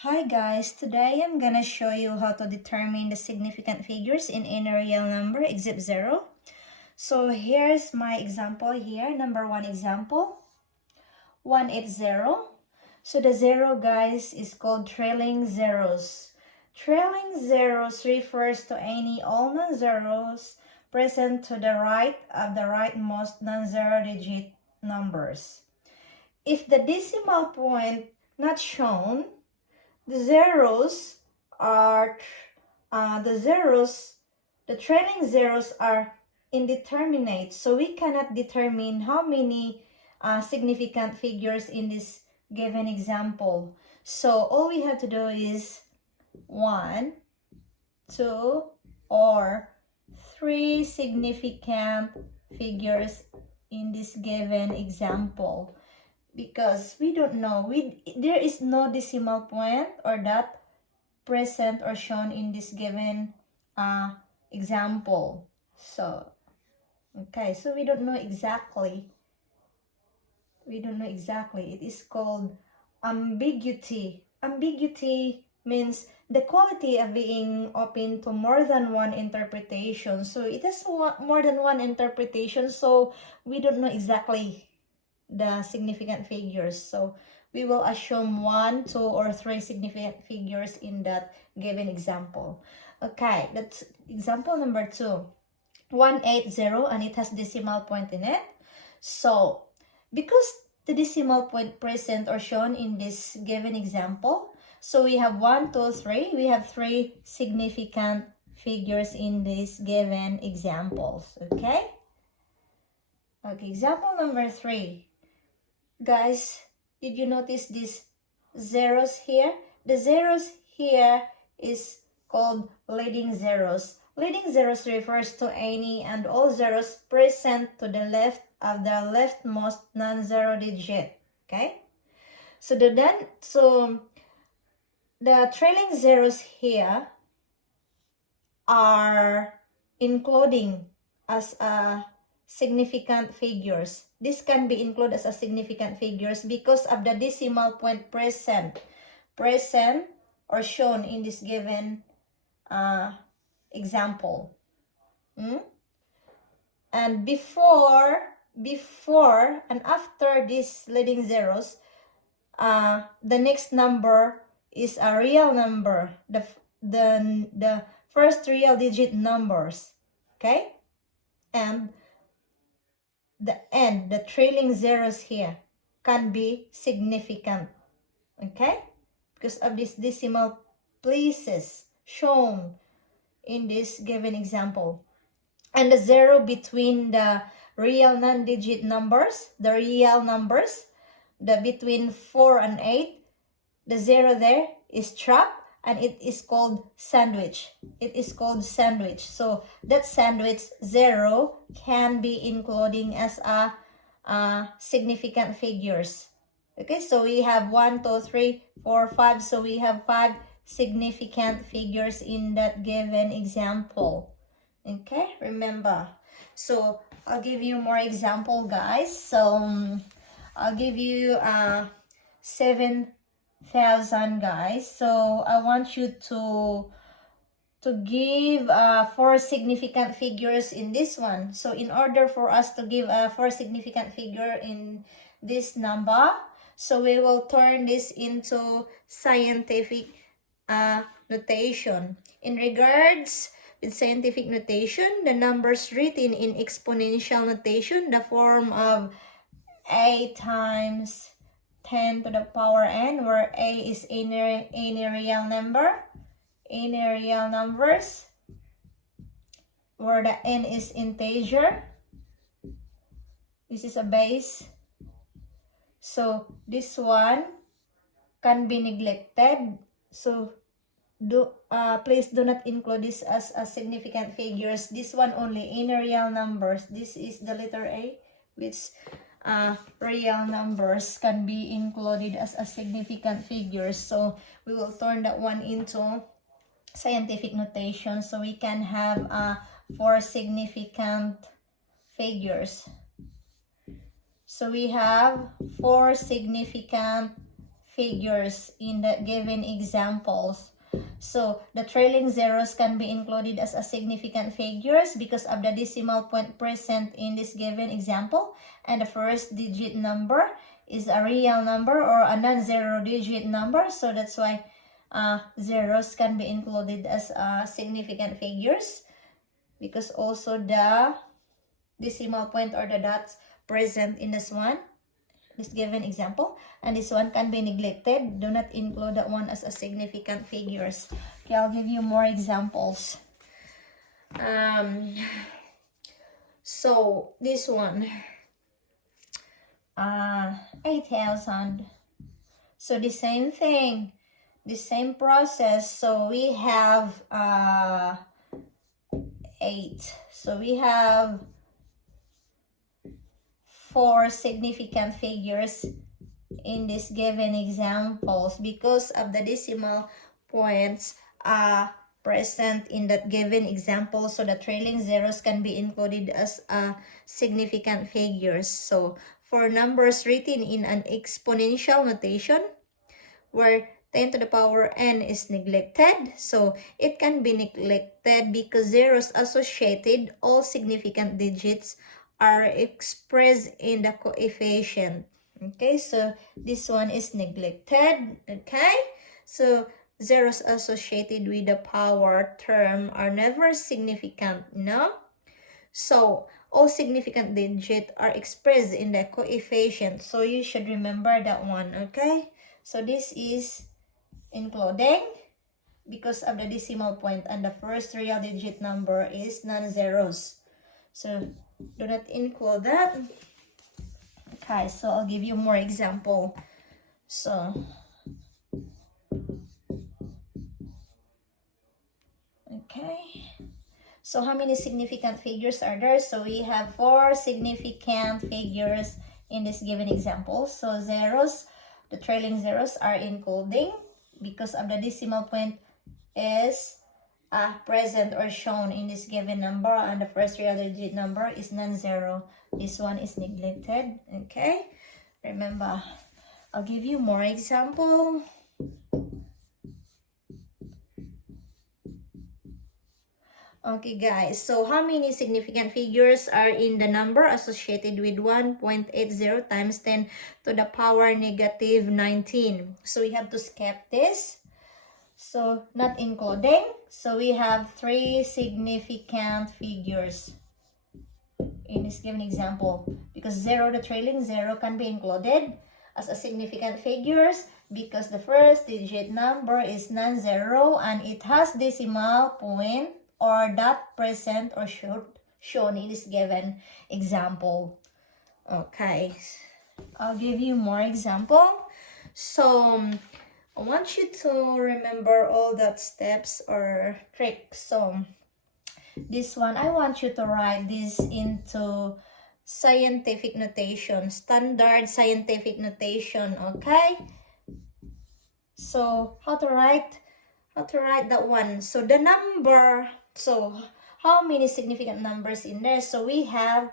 Hi guys, today I'm gonna show you how to determine the significant figures in any real number except 0. So here's my example here, number 1 example, 180. So the 0 guys is called trailing zeros. Trailing zeros refers to any all non-zeros present to the right of the rightmost non-zero digit numbers. If the decimal point not shown, the zeros are the trailing zeros are indeterminate, so we cannot determine how many significant figures in this given example. So all we have to do is 1, 2, or 3 significant figures in this given example, because we don't know, there is no decimal point or dot present or shown in this given example. So okay, so we don't know exactly, it is called ambiguity. Ambiguity means the quality of being open to more than one interpretation. So it has more than one interpretation, so we don't know exactly the significant figures. So we will assume 1, 2, or 3 significant figures in that given example. Okay, that's example number 2. 180, and it has decimal point in it. So because the decimal point present or shown in this given example, so we have 1, 2, 3. We have 3 significant figures in these given examples. Okay? Okay, example number 3. Guys, did you notice these zeros here? The zeros here is called leading zeros. Leading zeros refers to any and all zeros present to the left of the leftmost non-zero digit. Okay? So the trailing zeros here are including as a significant figures. This can be included as a significant figures because of the decimal point present or shown in this given example. And before and after these leading zeros, the next number is a real number, the first real digit numbers. Okay? And the trailing zeros here can be significant. Okay? Because of these decimal places shown in this given example. And the 0 between the real non-digit numbers, the between 4 and 8, the 0 there is trapped, and it is called sandwich. So that sandwich 0 can be including as a significant figures. Okay, so we have 1, 2, 3, 4, 5. So we have 5 significant figures in that given example. Okay, remember. So I'll give you more example, guys. So I'll give you 7,000, guys. So I want you to give 4 significant figures in this one. So in order for us to give a 4 significant figure in this number, so we will turn this into scientific notation. In regards with scientific notation, the numbers written in exponential notation, the form of a times 10 to the power n, where a is any real number, where the n is integer. This is a base. So this one can be neglected. So please do not include this as a significant figures. This one only in real numbers. This is the letter A, which real numbers can be included as a significant figures. So we will turn that one into scientific notation, so we can have 4 significant figures. So we have 4 significant figures in the given examples. So the trailing zeros can be included as a significant figures because of the decimal point present in this given example, and the first digit number is a real number or a non-zero digit number, so that's why zeros can be included as significant figures, because also the decimal point or the dots present in this given example, and this one can be neglected. Do not include that one as a significant figures. Okay, I'll give you more examples. So this one, 8,000. So the same thing, the same process. So we have 8. So we have 4 significant figures in this given examples because of the decimal points present in that given example, so the trailing zeros can be included as significant figures. So for numbers written in an exponential notation where 10 to the power n is neglected, so it can be neglected because zeros associated all significant digits are expressed in the coefficient. Okay, so this one is neglected. Okay, so zeros associated with the power term are never significant, no? So all significant digits are expressed in the coefficient, so you should remember that one. Okay, so this is including because of the decimal point, and the first real digit number is non-zeros, so do not include that. Okay, so I'll give you more example. So okay, so how many significant figures are there? So we have 4 significant figures in this given example. So zeros, the trailing zeros are including because of the decimal point is present or shown in this given number, and the first real digit number is non-zero. This one is neglected. Okay, remember. I'll give you more example. Okay guys, so how many significant figures are in the number associated with 1.80 times 10 to the power negative 19? So we have to skip this. So not including. So we have 3 significant figures in this given example because 0, the trailing 0, can be included as a significant figures because the first digit number is non-zero and it has decimal point or dot present or shown in this given example. Okay, I'll give you more example. So I want you to remember all that steps or tricks. So this one, I want you to write this into scientific notation, standard scientific notation. Okay, so how to write that one? So the number, so how many significant numbers in there? So we have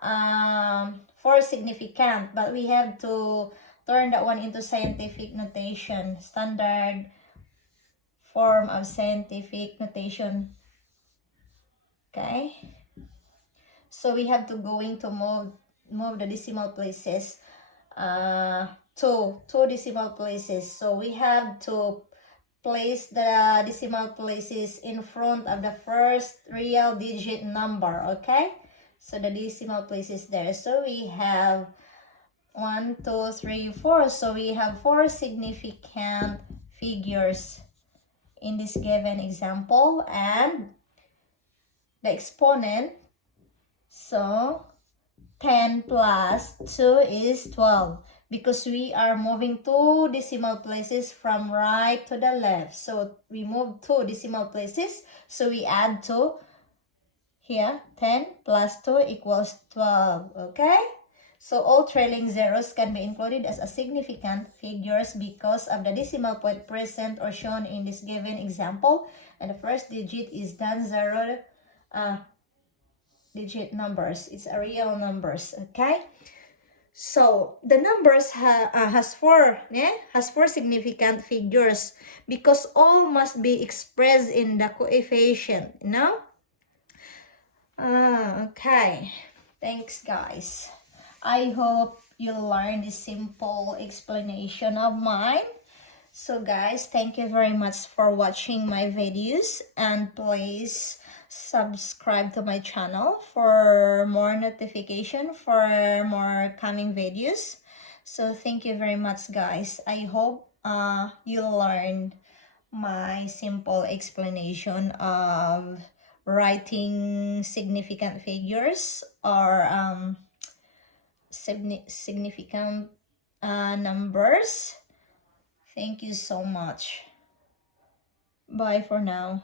4 significant, but we have to turn that one into scientific notation, standard form of scientific notation. Okay, so we have to move the decimal places to 2 decimal places. So we have to place the decimal places in front of the first real digit number. Okay, so the decimal place is there. So we have 1, 2, 3, 4. So we have 4 significant figures in this given example, and the exponent, so 10 plus 2 is 12 because we are moving 2 decimal places from right to the left. So we move 2 decimal places, so we add 2 here. 10 plus 2 equals 12. Okay, so all trailing zeros can be included as a significant figures because of the decimal point present or shown in this given example, and the first digit is non-zero digit numbers. It's a real numbers. Okay, So the numbers has four significant figures because all must be expressed in the coefficient, you know? Okay. Thanks, guys. I hope you learned this simple explanation of mine. So guys, thank you very much for watching my videos, and please subscribe to my channel for more notification for more coming videos. So thank you very much, guys. I hope you learned my simple explanation of writing significant figures or significant numbers. Thank you so much. Bye for now.